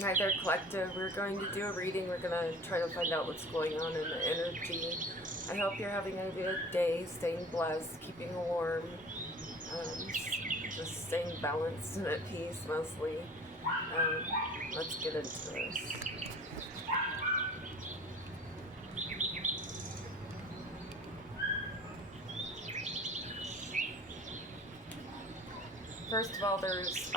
Hi there, Collective. We're going to do a reading. We're going to try to find out what's going on in the energy. I hope you're having a good day, staying blessed, keeping warm, just staying balanced and at peace mostly. Um, let's get into this. First of all, there's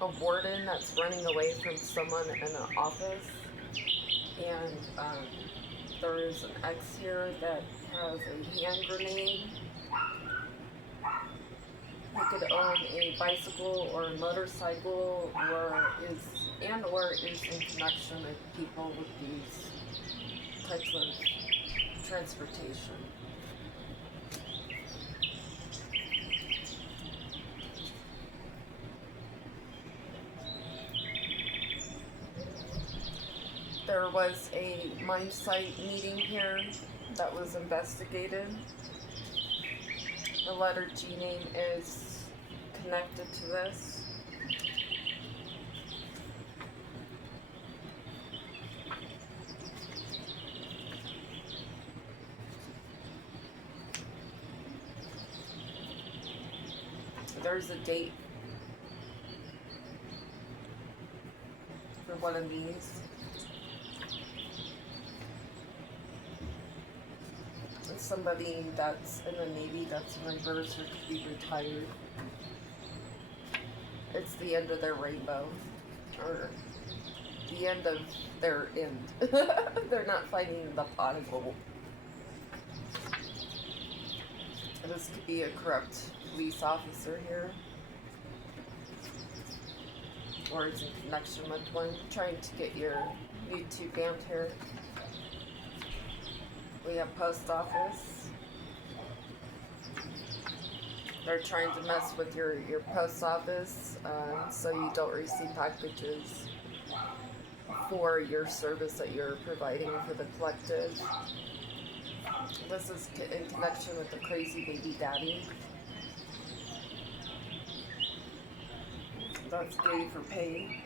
a warden that's running away from someone in an office, and there is an ex here that has a hand grenade. He could own a bicycle or a motorcycle, or is in connection with people with these types of transportation. There was a mine site meeting here that was investigated. The letter G name is connected to this. There's a date for one of these. Somebody that's in the Navy that's in reverse or could be retired. It's the end of their rainbow, or the end of their end. They're not finding the pot of gold. This could be a corrupt police officer here, or it's in connection with one. Trying to get your YouTube banned here. We have post office. They're trying to mess with your post office so you don't receive packages for your service that you're providing for the collective. This is in connection with the crazy baby daddy. That's gay for pay.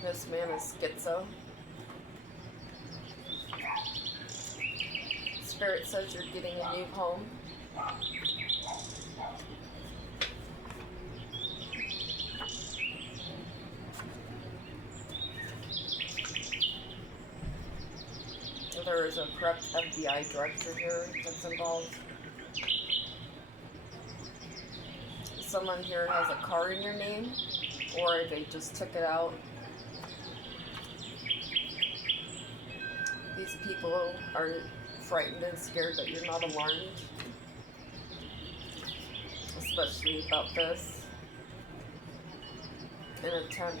This man is schizo. Spirit says you're getting a new home. There is a corrupt FBI director here that's involved. Someone here has a car in your name, or they just took it out. These people are frightened and scared that you're not alarmed, especially about this. An attempt.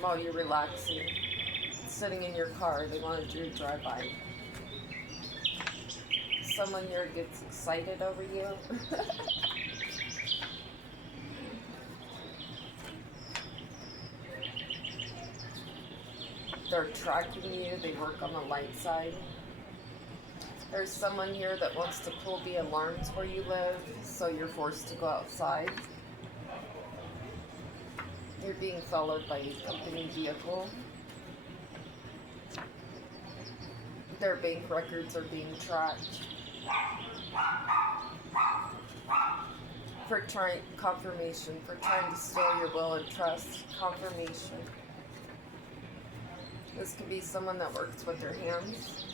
While you're relaxing, sitting in your car, they wanted you to drive by. Someone here gets excited over you. They're tracking you, they work on the light side. There's someone here that wants to pull the alarms where you live, so you're forced to go outside. You're being followed by a company vehicle. Their bank records are being tracked. For trying confirmation, for trying to steal your will and trust. Confirmation. This could be someone that works with their hands.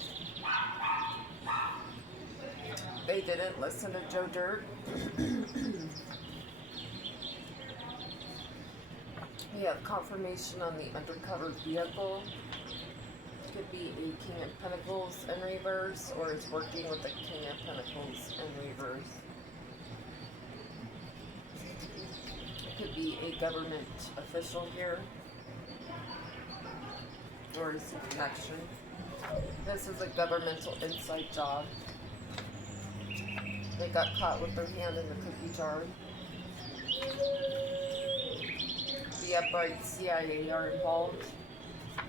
They didn't listen to Joe Dirt. We have confirmation on the undercover vehicle. Could be a King of Pentacles in reverse, or is working with the King of Pentacles in reverse. It could be a government official here, or is in connection. This is a governmental inside job. They got caught with their hand in the cookie jar. The upright CIA are involved.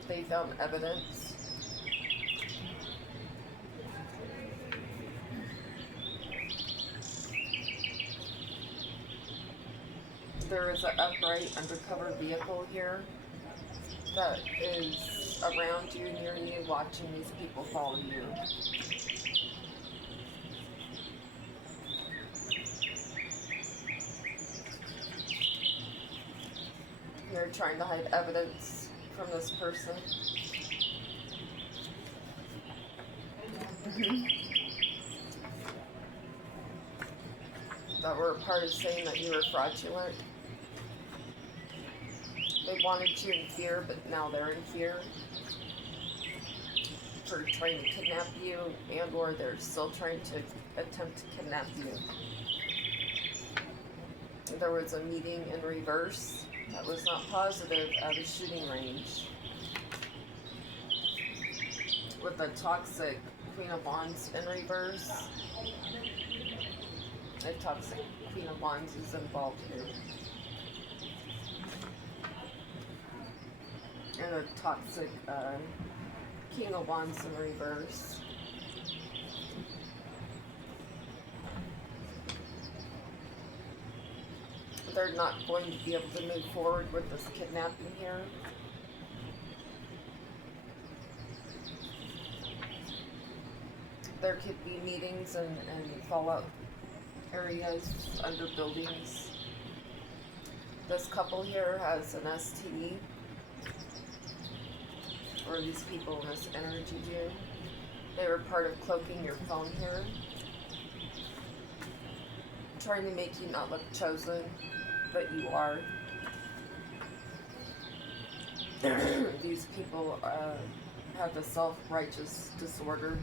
They found evidence. There is an upright undercover vehicle here that is around you, near you, watching these people follow you. They're trying to hide evidence from this person. That were a part of saying that you were fraudulent. They wanted you in fear, but now they're in fear for trying to kidnap you, and or they're still trying to attempt to kidnap you. There was a meeting in reverse that was not positive at a shooting range with the toxic Queen of Wands in reverse. The toxic Queen of Wands is involved here. And a toxic King of Wands in reverse. They're not going to be able to move forward with this kidnapping here. There could be meetings and fallout areas under buildings. This couple here has an STD, or these people in this energy view. They were part of cloaking your phone here, trying to make you not look chosen, but you are. These people have the self-righteous disorder.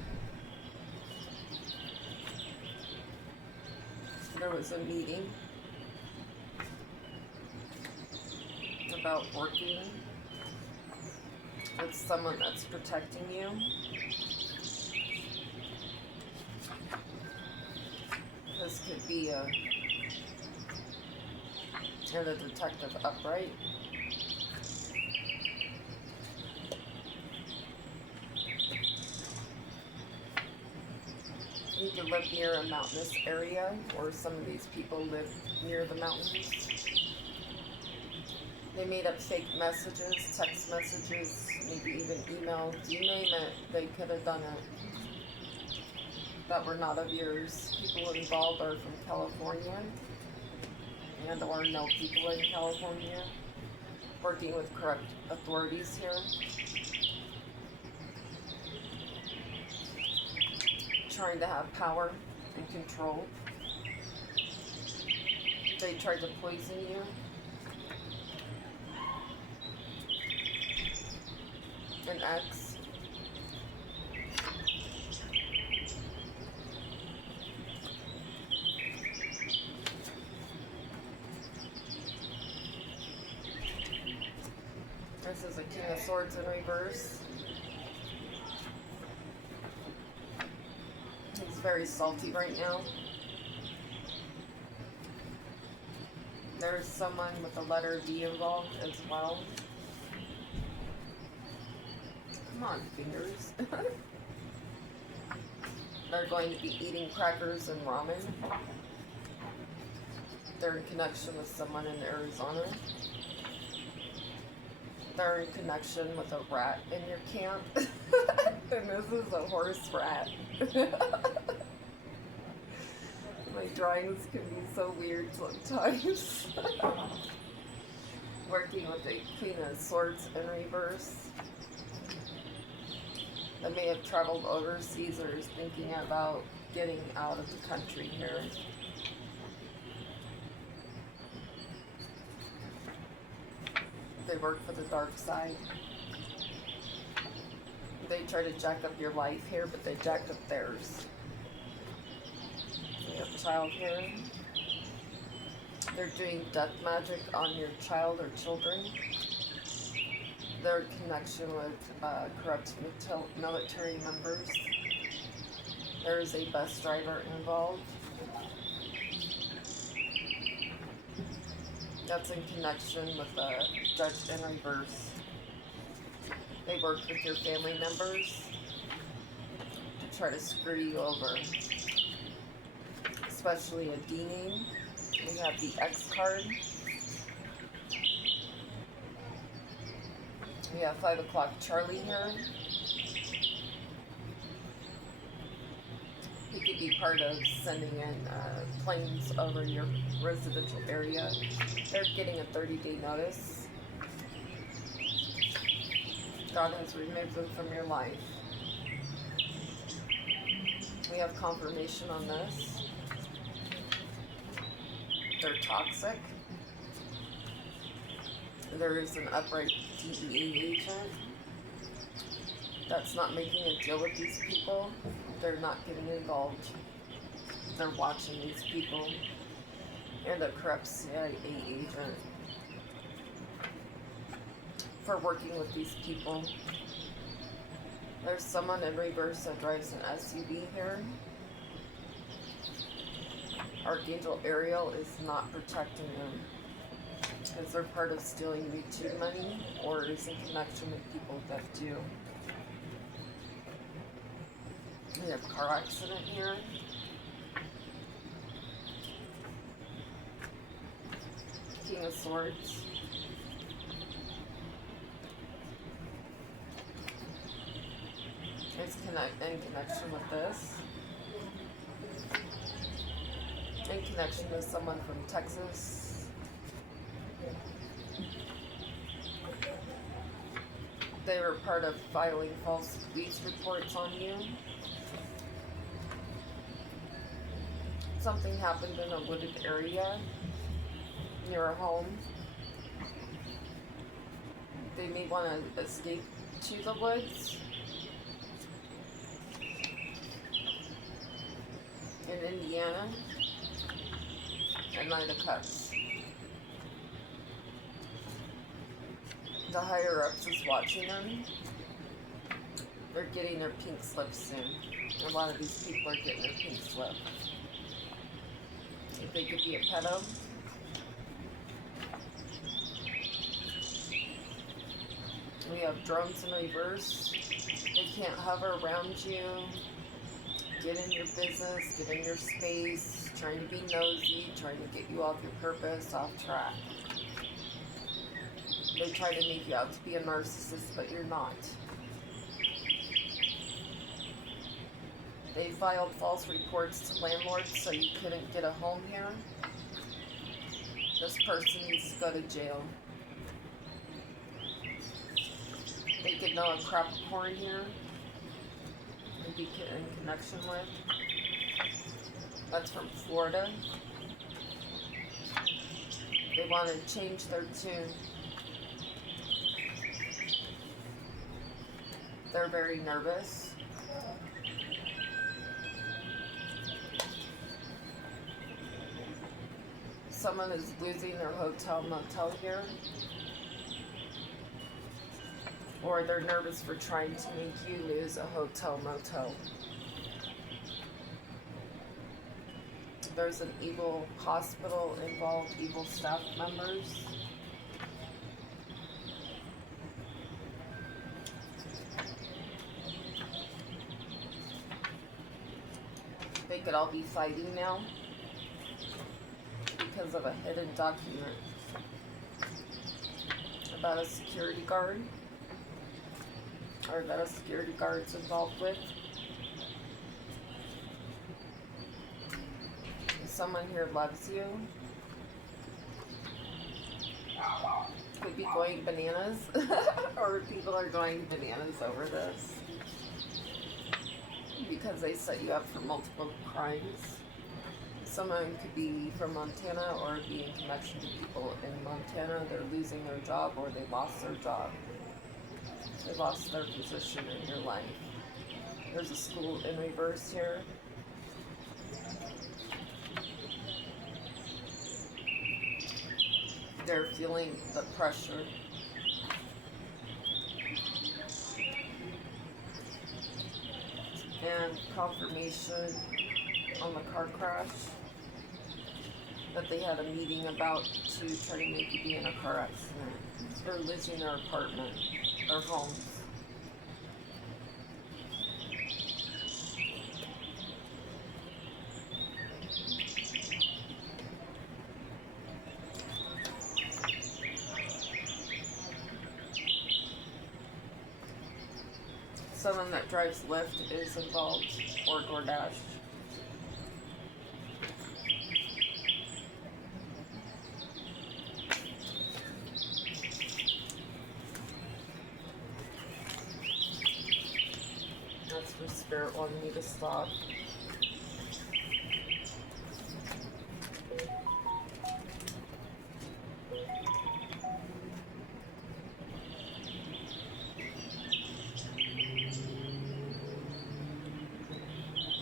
There was a meeting about working with someone that's protecting you. This could be a detective upright. You can live near a mountainous area, or some of these people live near the mountains. They made up fake messages, text messages, maybe even emails, you name it, they could have done it. That were not of yours. People involved are from California, and or know people in California, working with corrupt authorities here. Trying to have power and control. They tried to poison you. An ex. This is a King of Swords in reverse. He's very salty right now. There's someone with the letter D involved as well. Come on, fingers. They're going to be eating crackers and ramen. They're in connection with someone in Arizona. They're in connection with a rat in your camp. And this is a horse rat. My drawings can be so weird sometimes. Working with the Queen of Swords in reverse. They may have traveled overseas or is thinking about getting out of the country here. They work for the dark side. They try to jack up your life here, but they jacked up theirs. We have a child here. They're doing death magic on your child or children. Their connection with corrupt military members. There is a bus driver involved. That's in connection with the judge in reverse. They work with your family members to try to screw you over. Especially a D name. We have the X card. We have 5 o'clock Charlie here. He could be part of sending in planes over your residential area. They're getting a 30-day notice. God has removed them from your life. We have confirmation on this. They're toxic. There is an upright DEA agent that's not making a deal with these people. They're not getting involved. They're watching these people. And a corrupt CIA agent for working with these people. There's someone in reverse that drives an SUV here. Archangel Ariel is not protecting them. Is they're part of stealing YouTube money, or is in connection with people that do. We have a car accident here. King of Swords. It's in connection with this. In connection with someone from Texas. They were part of filing false police reports on you. Something happened in a wooded area near a home. They may want to escape to the woods. In Indiana. And Knight of Cups. The higher ups is watching them. They're getting their pink slip soon. A lot of these people are getting their pink slip. If they could be a pedo. We have drones in reverse. They can't hover around you. Get in your business, get in your space, trying to be nosy, trying to get you off your purpose, off track. They try to make you out to be a narcissist, but you're not. They filed false reports to landlords so you couldn't get a home here. This person needs to go to jail. They could know a Capricorn here. And be in connection with. That's from Florida. They want to change their tune. They're very nervous. Someone is losing their hotel motel here. Or they're nervous for trying to make you lose a hotel motel. There's an evil hospital involved, evil staff members. They could all be fighting now because of a hidden document about a security guard. Or that a security guard's involved with. Someone here loves you. Could be going bananas. Or people are going bananas over this. Because they set you up for multiple crimes. Someone could be from Montana or be in connection to people in Montana. They're losing their job or they lost their job. They lost their position in your life. There's a school in reverse here. They're feeling the pressure. And confirmation on the car crash that they had a meeting about to try to make you be in a car accident. They're losing their apartment. Their homes. that drives Lyft is involved, or DoorDash. That's for Spirit wanting me to stop.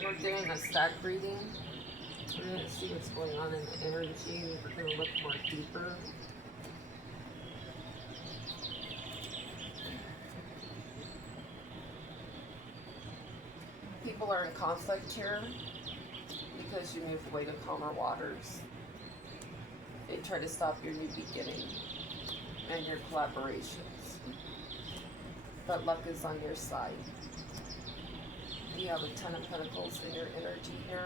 We're doing a stack reading. I'm going to see what's going on in the energy. We're going to look more deeper. People are in conflict here because you moved away to calmer waters. They try to stop your new beginning and your collaborations. But luck is on your side. You have a Ten of Pentacles in your energy here.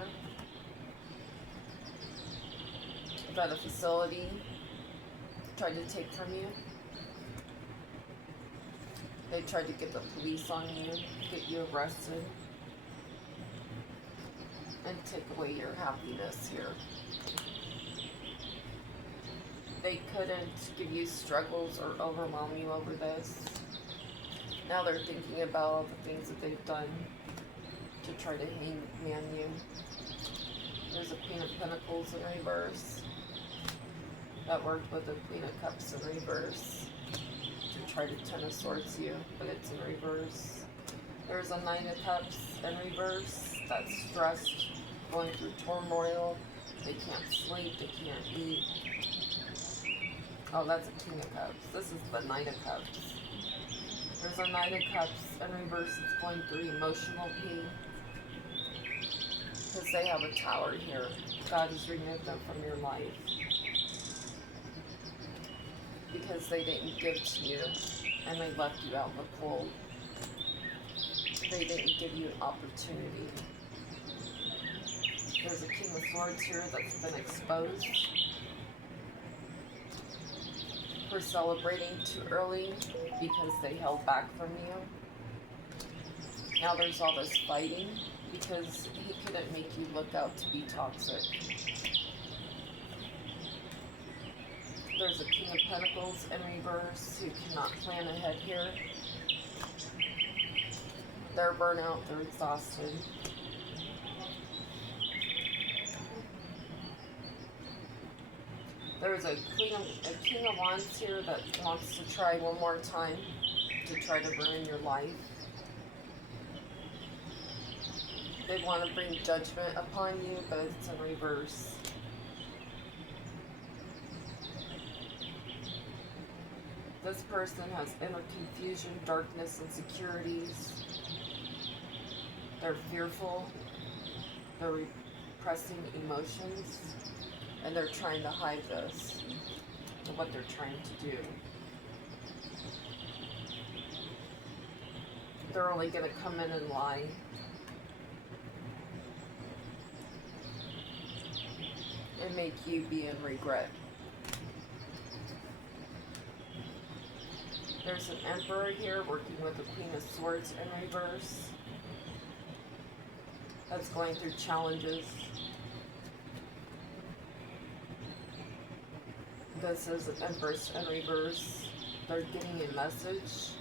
That a facility tried to take from you. They tried to get the police on you, get you arrested, and take away your happiness here. They couldn't give you struggles or overwhelm you over this. Now they're thinking about all the things that they've done to try to hangman you. There's a Queen of Pentacles in reverse that worked with the Queen of Cups in reverse to try to Ten of Swords you, but it's in reverse. There's a Nine of Cups in reverse that's stressed, going through turmoil. They can't sleep, they can't eat. Oh, that's a King of Cups. This is the Nine of Cups. There's a Nine of Cups in reverse that's going through emotional pain. Because they have a Tower here. God has removed them from your life. Because they didn't give to you and they left you out in the cold. They didn't give you an opportunity. There's a King of Swords here that's been exposed for celebrating too early because they held back from you. Now there's all this fighting because he couldn't make you look out to be toxic. There's a King of Pentacles in reverse who cannot plan ahead here. They're burnout, they're exhausted. There's a King of Wands here that wants to try one more time to try to ruin your life. They want to bring judgment upon you, but it's in reverse. This person has inner confusion, darkness, insecurities. They're fearful. They're repressing emotions. And they're trying to hide this and what they're trying to do. They're only going to come in and lie. And make you be in regret. There's an Emperor here working with the Queen of Swords in reverse. That's going through challenges. This is an Empress in reverse. They're getting a message.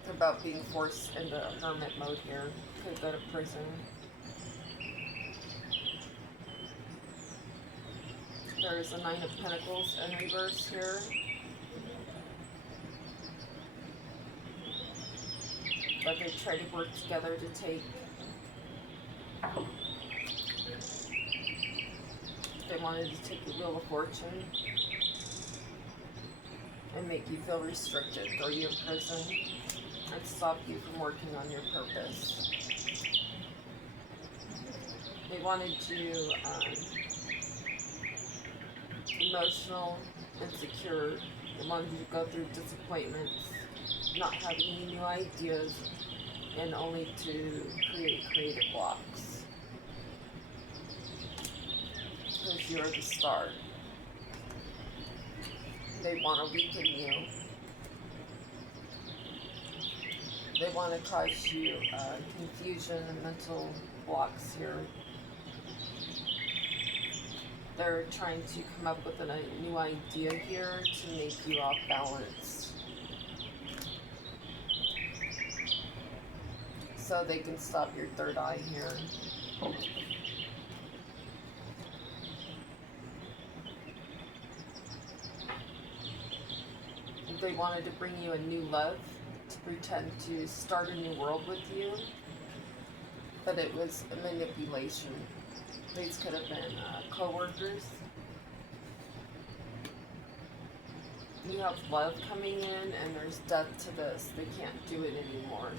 It's about being forced into hermit mode here. Could go to prison. There's a Nine of Pentacles in reverse here. But they try to work together to take. They wanted to take the Wheel of Fortune and make you feel restricted, throw you in prison, and stop you from working on your purpose. They wanted you emotional, insecure. They wanted you to go through disappointments, not have any new ideas, and only to create creative blocks. Because you're the star. they want to weaken you. They want to cause you confusion and mental blocks here. They're trying to come up with a new idea here to make you off balance, so they can stop your third eye here. They wanted to bring you a new love, to pretend to start a new world with you, but it was a manipulation. These could have been co-workers. You have love coming in, and there's death to this. They can't do it anymore.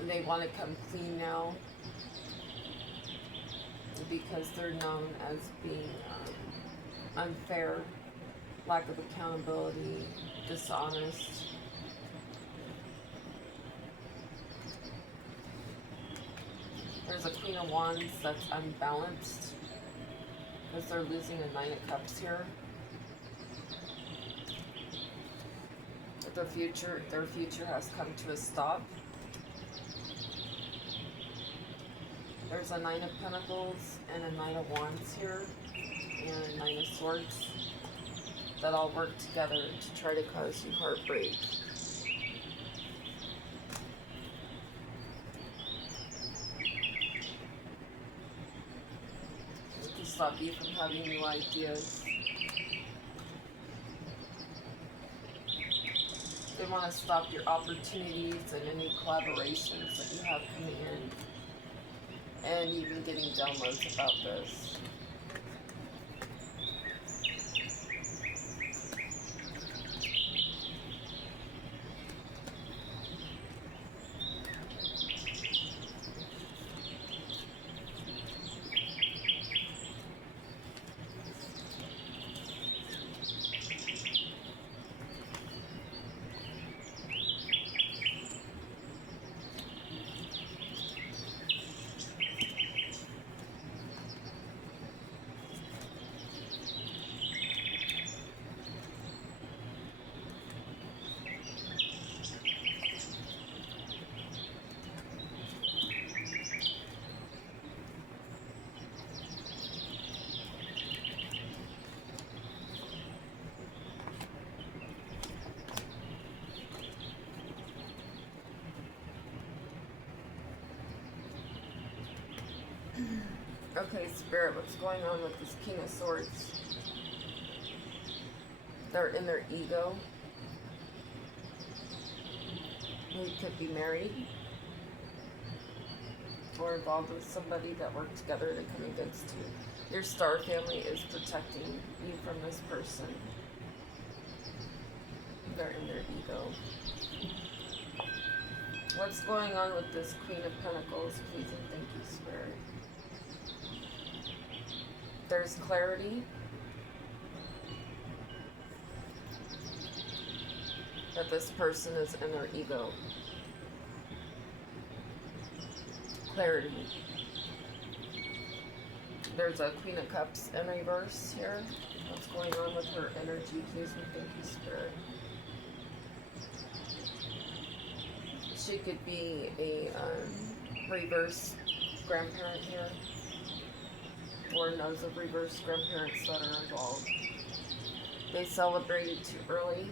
And they want to come clean now, because they're known as being unfair, lack of accountability, dishonest. There's a Queen of Wands that's unbalanced, because they're losing a Nine of Cups here. Their future has come to a stop. There's a Nine of Pentacles and a Nine of Wands here, and a Nine of Swords that all work together to try to cause you heartbreak. To stop you from having new ideas. They want to stop your opportunities and any collaborations that you have coming in, and even getting downloads about this. Okay, Spirit, what's going on with this King of Swords? They're in their ego. You could be married, or involved with somebody that worked together to come against you. Your star family is protecting you from this person. They're in their ego. What's going on with this Queen of Pentacles? Please and thank you, Spirit. There's clarity. That this person is in their ego. Clarity. There's a Queen of Cups in reverse here. What's going on with her energy? Please and thank you, Spirit. She could be a reverse grandparent here, or knows of reverse grandparents that are involved. They celebrated too early,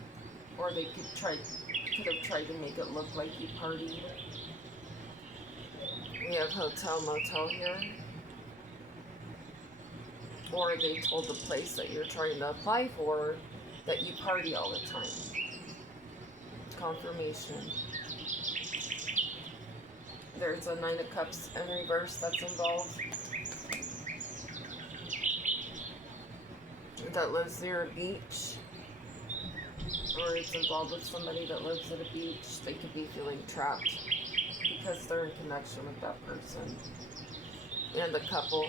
or they could have tried to make it look like you partied. We have hotel motel here, or they told the place that you're trying to apply for that you party all the time. Confirmation. There's a Nine of Cups in reverse that's involved. That lives near a beach, or is involved with somebody that lives at a beach. They could be feeling trapped because they're in connection with that person. And a couple,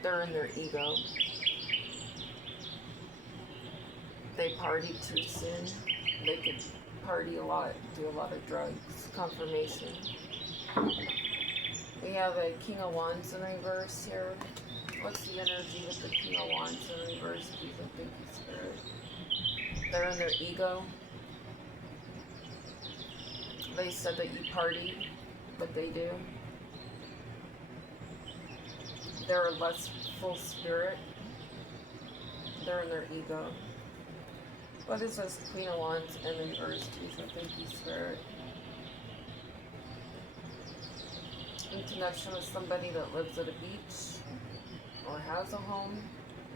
they're in their ego. They party too soon. They could party a lot, do a lot of drugs. Confirmation. We have a King of Wands in reverse here. What's the energy with the King of Wands in reverse? Please and thank you, Spirit. They're in their ego. They said that you party, but they do. They're less full spirit. They're in their ego. What is this Queen of Wands in reverse? Please and thank you, Spirit. In connection with somebody that lives at a beach or has a home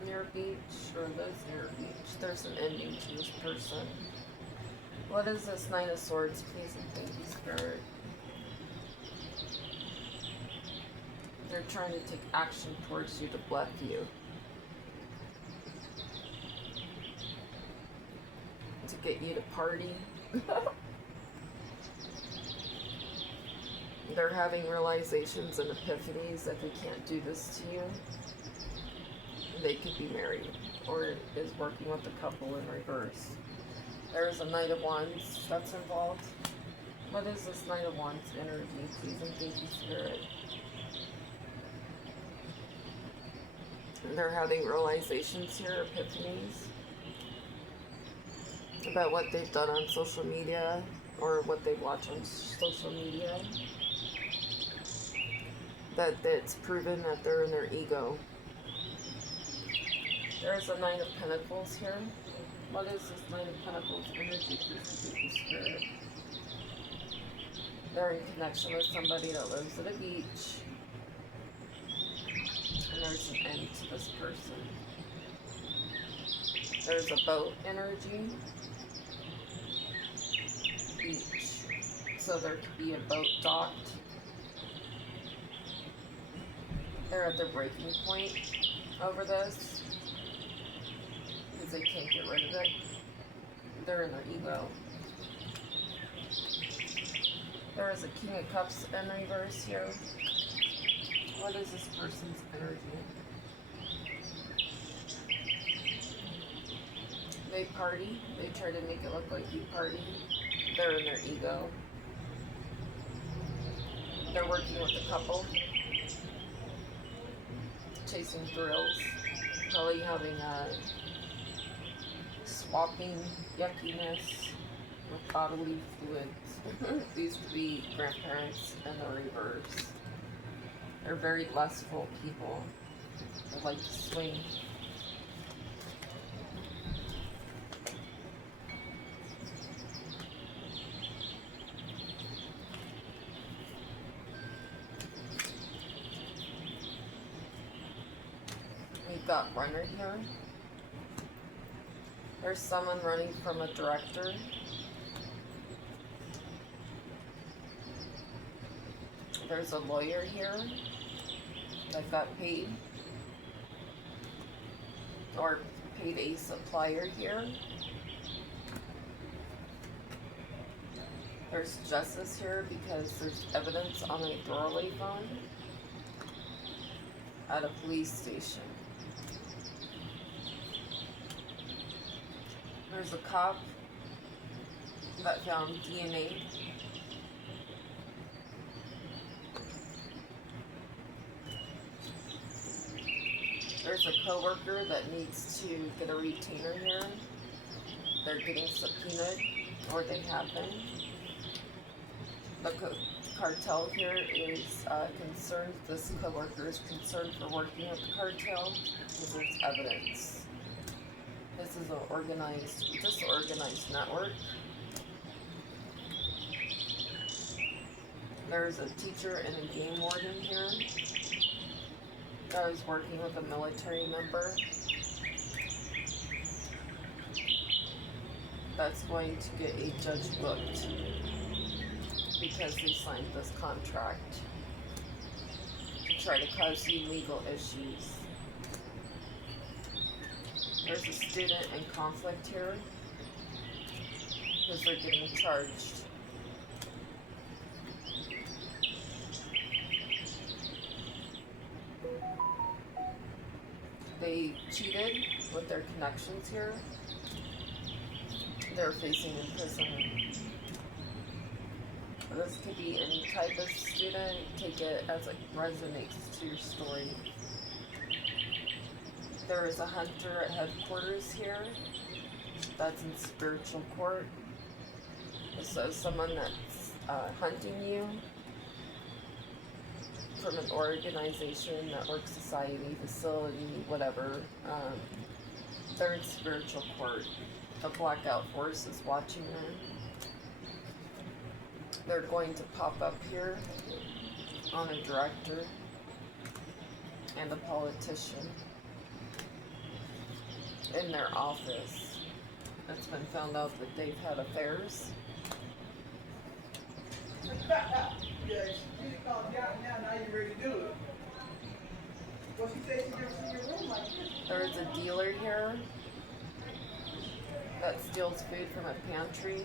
near a beach or lives near a beach. There's an ending to this person. What is this Knight of Swords? Please and thank you, Spirit. They're trying to take action towards you to bluff you. To get you to party. They're having realizations and epiphanies that they can't do this to you. They could be married or is working with a couple in reverse. There's a Knight of Wands that's involved. What is this Knight of Wands energy? Please and thank you, Spirit. They're having realizations here, epiphanies, about what they've done on social media or what they watch on social media. That it's proven that they're in their ego. There's a Knight of Pentacles here. What is this Knight of Pentacles energy? Please and Spirit. They're in connection with somebody that lives at a beach. And there's an end to this person. There's a boat energy. Beach. So there could be a boat docked. They're at their breaking point over this. Because they can't get rid of it. They're in their ego. There is a King of Cups in reverse here. What is this person's energy? They party. They try to make it look like you party. They're in their ego. They're working with a couple. Chasing thrills. Probably having a swapping yuckiness with bodily fluids. These could be grandparents in the reverse. They're very lustful people. They like to swing. We've got runner here. There's someone running from a director. There's a lawyer here that got paid or paid a supplier here. There's justice here because there's evidence on a throwaway phone at a police station. There's a cop that found DNA. There's a coworker that needs to get a retainer here. They're getting subpoenaed, or they have been. The cartel here is concerned. This coworker is concerned for working with the cartel because there's evidence. This is a disorganized network. There's a teacher and a game warden here. I was working with a military member that's going to get a judge booked because they signed this contract to try to cause you legal issues. There's a student in conflict here because they're getting charged. They cheated with their connections here. They're facing imprisonment. This could be any type of student. Take it as it resonates to your story. There is a hunter at headquarters here. That's in spiritual court. So someone that's hunting you from an organization, network, society, facility, whatever. They're in spiritual court. The blackout force is watching them. They're going to pop up here on a director and a politician in their office. It's been found out that they've had affairs. Yeah, she called you out now you're ready to do it. Well, she said she never seen your room like this. There's a dealer here that steals food from a pantry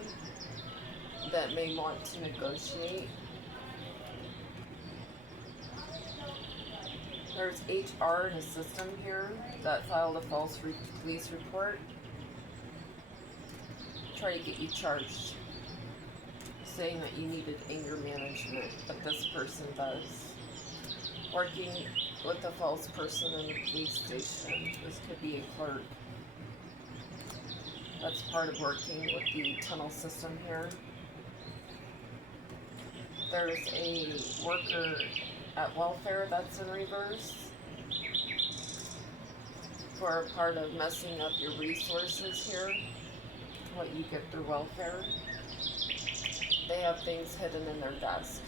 that may want to negotiate. There's HR in a system here that filed a false police report. Try to get you charged, saying that you needed anger management, but this person does. Working with a false person in the police station. This could be a clerk. That's part of working with the tunnel system here. There's a worker at welfare that's in reverse for a part of messing up your resources here, what you get through welfare. They have things hidden in their desk.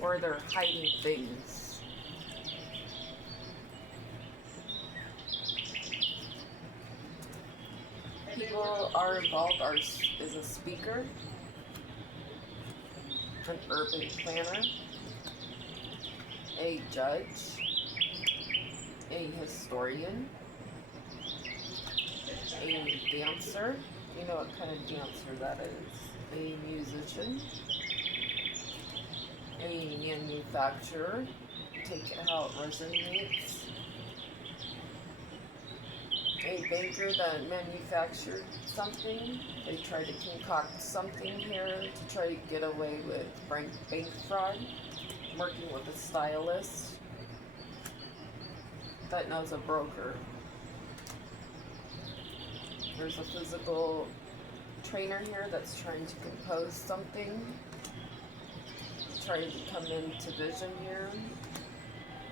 Or they're hiding things. People are involved is a speaker, an urban planner, a judge, a historian, a dancer. You know what kind of dancer that is. A musician, a manufacturer. Take it how it resonates. A banker that manufactured something. They try to concoct something here to try to get away with bank fraud. Working with a stylist that knows a broker. There's a physical trainer here that's trying to compose something. Trying to come into vision here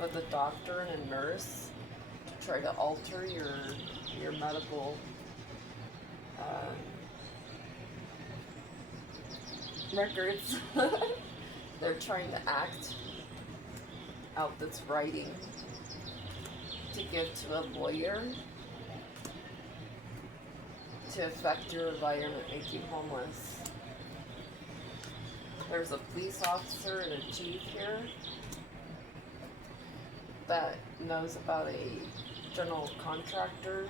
with a doctor and a nurse to try to alter your medical records. They're trying to act out this writing to give to a lawyer to affect your environment, make you homeless. There's a police officer and a chief here that knows about a general contractor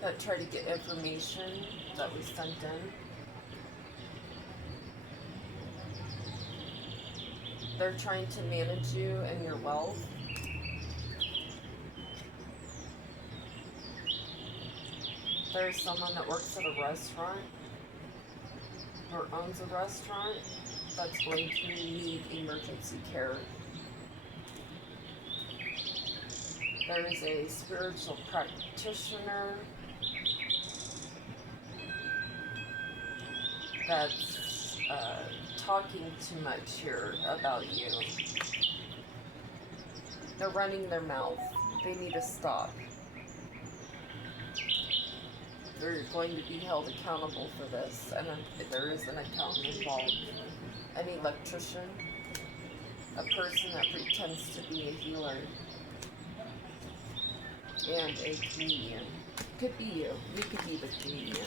that tried to get information that was sent in. They're trying to manage you and your wealth. There's someone that works at a restaurant or owns a restaurant that's going to need emergency care. There is a spiritual practitioner that's talking too much here about you. They're running their mouth. They need to stop. They're going to be held accountable for this, and there is an accountant involved. An electrician, a person that pretends to be a healer, and a comedian. Could be you. You could be the comedian.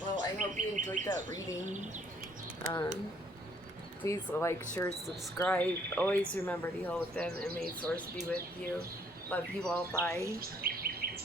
Well, I hope you enjoyed that reading. Please like, share, subscribe. Always remember to heal within, and may Source be with you. Love you all. Bye.